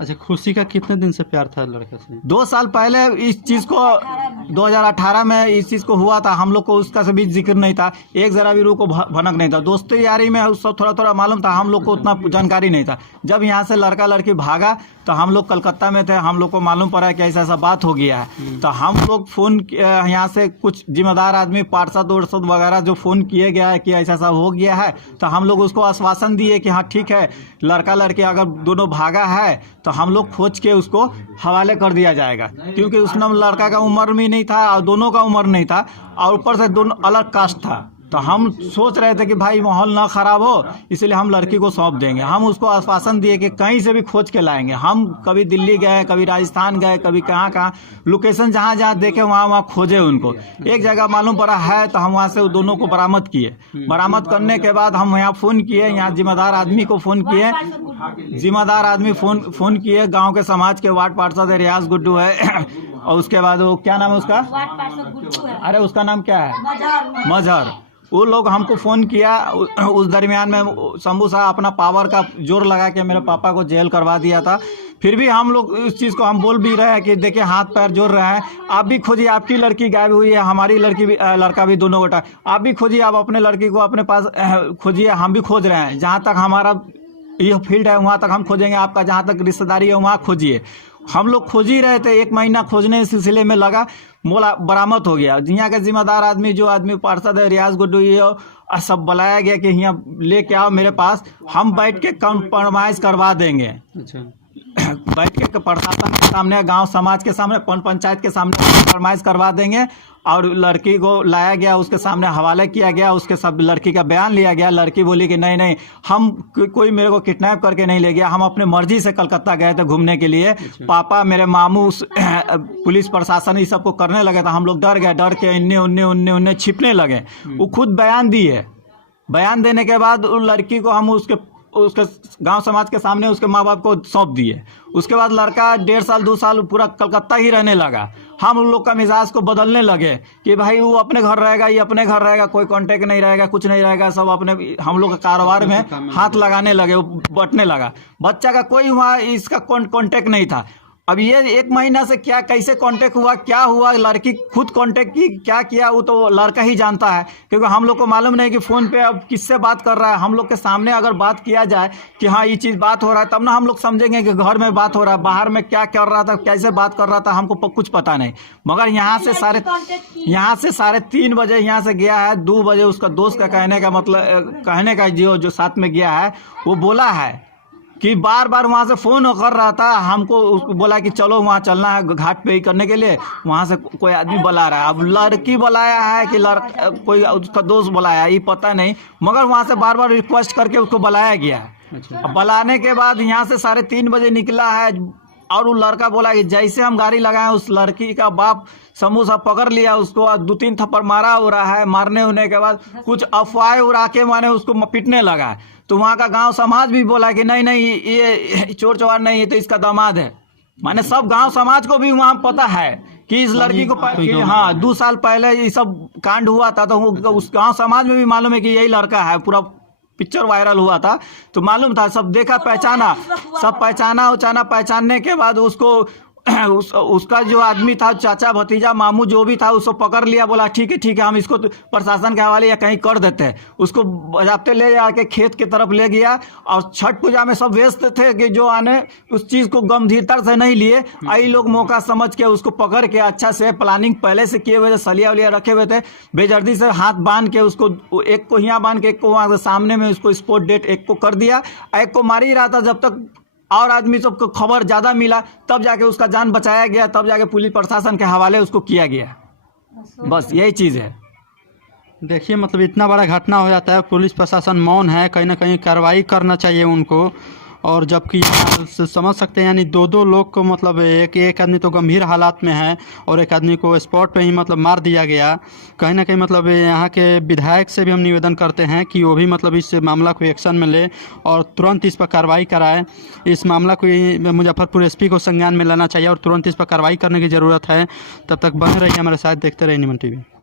अच्छा, खुशी का कितने दिन से प्यार था लड़के से? 2 साल पहले इस चीज़ को 2018 में इस चीज़ को हुआ था। हम लोग को उसका भी जिक्र नहीं था, एक ज़रा भी रूह को भनक नहीं था। दोस्ती यारी में उस सब थोड़ा थोड़ा मालूम था, हम लोग को उतना जानकारी नहीं था। जब यहाँ से लड़का लड़की भागा तो हम लोग कलकत्ता में थे, हम लोग को मालूम पड़ा कि ऐसा ऐसा बात हो गया है। तो हम लोग फ़ोन यहाँ से कुछ जिम्मेदार आदमी पार्षद उर्षद वगैरह जो फ़ोन किए गया है कि ऐसा ऐसा हो गया है, तो हम लोग उसको आश्वासन दिए कि हाँ ठीक है, लड़का लड़की अगर दोनों भागा है तो हम लोग खोज के उसको हवाले कर दिया जाएगा। क्योंकि उस लड़का का उम्र भी नहीं था और दोनों का उम्र नहीं था, और ऊपर से दोनों अलग कास्ट था। तो हम सोच रहे थे कि भाई माहौल ना ख़राब हो, इसलिए हम लड़की को सौंप देंगे। हम उसको आश्वासन दिए कि कहीं से भी खोज के लाएंगे। हम कभी दिल्ली गए, कभी राजस्थान गए, कभी कहाँ कहाँ लोकेशन जहाँ जहाँ देखे वहाँ वहाँ खोजे उनको। एक जगह मालूम पड़ा है तो हम वहाँ से दोनों को बरामद किए। बरामद करने के बाद हम यहाँ फ़ोन किए, यहाँ जिम्मेदार आदमी को फ़ोन किए, जिम्मेदार आदमी फ़ोन किए, गाँव के समाज के वार्ड पार्षद रियाज गुड्डू है और उसके बाद वो क्या नाम है उसका, अरे उसका नाम क्या है, मजहर। वो लोग हमको फ़ोन किया। उस दरमियान में शंभू साहब अपना पावर का जोर लगा के मेरे पापा को जेल करवा दिया था। फिर भी हम लोग इस चीज़ को हम बोल भी रहे हैं कि देखिए हाथ पैर जोड़ रहे हैं, आप भी खोजिए, आपकी लड़की गायब हुई है, हमारी लड़की भी लड़का भी दोनों बेटा, आप भी खोजिए, आप अपने लड़की को अपने पास खोजिए, हम भी खोज रहे हैं। जहाँ तक हमारा ये फील्ड है वहाँ तक हम खोजेंगे, आपका जहाँ तक रिश्तेदारी है वहाँ खोजिए। हम लोग खोज ही रहे थे, 1 महीना खोजने सिलसिले में लगा, मोला बरामद हो गया। यहाँ के जिम्मेदार आदमी जो आदमी पार्षद है रियाज गुड्डू, ये सब बुलाया गया कि यहाँ लेके आओ मेरे पास, हम बैठ के कॉम्प्रोमाइज़ करवा देंगे। अच्छा, बैठ के प्रशासन के सामने, गांव समाज के सामने, पंचायत के सामने कॉम्प्रोमाइज़ करवा देंगे। और लड़की को लाया गया, उसके सामने हवाले किया गया, उसके सब लड़की का बयान लिया गया। लड़की बोली कि नहीं नहीं, हम कोई मेरे को किडनैप करके नहीं ले गया, हम अपने मर्जी से कलकत्ता गए थे घूमने के लिए। पापा मेरे मामू पुलिस प्रशासन इस सबको करने लगे तो हम लोग डर गए, डर के इन्ने उन्ने उन्ने उन्ने छिपने लगे। वो खुद बयान दिए। बयान देने के बाद उस लड़की को हम उसके गांव समाज के सामने उसके माँ बाप को सौंप दिए। उसके बाद लड़का 1.5 साल 2 साल पूरा कलकत्ता ही रहने लगा। हम उन लोग का मिजाज को बदलने लगे कि भाई वो अपने घर रहेगा, ये अपने घर रहेगा, कोई कांटेक्ट नहीं रहेगा, कुछ नहीं रहेगा, सब अपने हम लोग के कारोबार में हाथ लगाने लगे, वो बटने लगा। बच्चा का कोई वहाँ इसका कांटेक्ट नहीं था। अब ये 1 महीना से क्या कैसे कांटेक्ट हुआ, क्या हुआ, लड़की खुद कांटेक्ट की, क्या किया, वो तो लड़का ही जानता है। क्योंकि हम लोग को मालूम नहीं कि फ़ोन पे अब किससे बात कर रहा है। हम लोग के सामने अगर बात किया जाए कि हाँ ये चीज़ बात हो रहा है, तब ना हम लोग समझेंगे कि घर में बात हो रहा है, बाहर में क्या कर रहा था, कैसे बात कर रहा था, हमको कुछ पता नहीं। मगर यहाँ से 3:30 बजे यहाँ से गया है, 2 बजे उसका दोस्त का कहने का मतलब, कहने का जो साथ में गया है, वो बोला है कि बार बार वहाँ से फ़ोन कर रहा था हमको। उसको बोला कि चलो वहाँ चलना है घाट पे ही करने के लिए, वहाँ से कोई आदमी बुला रहा है। अब लड़की बुलाया है कि कोई उसका दोस्त बुलाया है, ये पता नहीं, मगर वहाँ से बार बार रिक्वेस्ट करके उसको बुलाया गया है। अच्छा। अब बुलाने के बाद यहाँ से 3:30 बजे निकला है, और वो लड़का बोला कि जैसे हम गाड़ी लगाए, उस लड़की का बाप शंभू साहब पकड़ लिया उसको, 2-3 थप्पड़ मारा हो रहा है। मारने होने के बाद कुछ अफवाहें उड़ा के माने उसको पिटने लगा। तो वहाँ का गांव समाज भी बोला कि नहीं नहीं, ये चोर चोर नहीं, ये तो इसका दामाद है। माने सब गांव समाज को भी वहाँ पता है कि इस लड़की को हाँ 2 साल पहले ये सब कांड हुआ था, तो उस गांव समाज में भी मालूम है कि यही लड़का है। पूरा पिक्चर वायरल हुआ था तो मालूम था, सब देखा, पहचाना, सब पहचानने के बाद उसको उसका जो आदमी था, चाचा भतीजा मामू जो भी था, उसको पकड़ लिया। बोला ठीक है हम इसको प्रशासन के हवाले या कहीं कर देते हैं। उसको बजाते ले जाके खेत की तरफ ले गया। और छठ पूजा में सब व्यस्त थे कि जो आने उस चीज़ को गंभीरता से नहीं लिए। आई लोग मौका समझ के उसको पकड़ के अच्छा से प्लानिंग पहले से किए हुए थे, सलिया वलिया रखे हुए थे, बेजर्दी से हाथ बांध के उसको, एक को यहाँ बांध के एक को वहाँ से सामने में उसको स्पॉट डेट एक को कर दिया, एक को मार ही रहा था। जब तक और आदमी सबको खबर ज़्यादा मिला तब जाके उसका जान बचाया गया, तब जाके पुलिस प्रशासन के हवाले उसको किया गया। बस यही चीज़ है। देखिए, मतलब इतना बड़ा घटना हो जाता है, पुलिस प्रशासन मौन है, कहीं ना कहीं कार्रवाई करना चाहिए उनको। और जबकि समझ सकते हैं, यानी 2 लोग को, मतलब एक आदमी तो गंभीर हालात में है और एक आदमी को स्पॉट पे ही मतलब मार दिया गया। कहीं ना कहीं मतलब यहाँ के विधायक से भी हम निवेदन करते हैं कि वो भी मतलब इस मामला को एक्शन में ले और तुरंत इस पर कार्रवाई कराए। इस मामला को मुजफ्फरपुर एसपी को संज्ञान में लेना चाहिए और तुरंत इस पर कार्रवाई करने की ज़रूरत है। तब तक बने रहिए हमारे साथ, देखते रहिए निमन टीवी।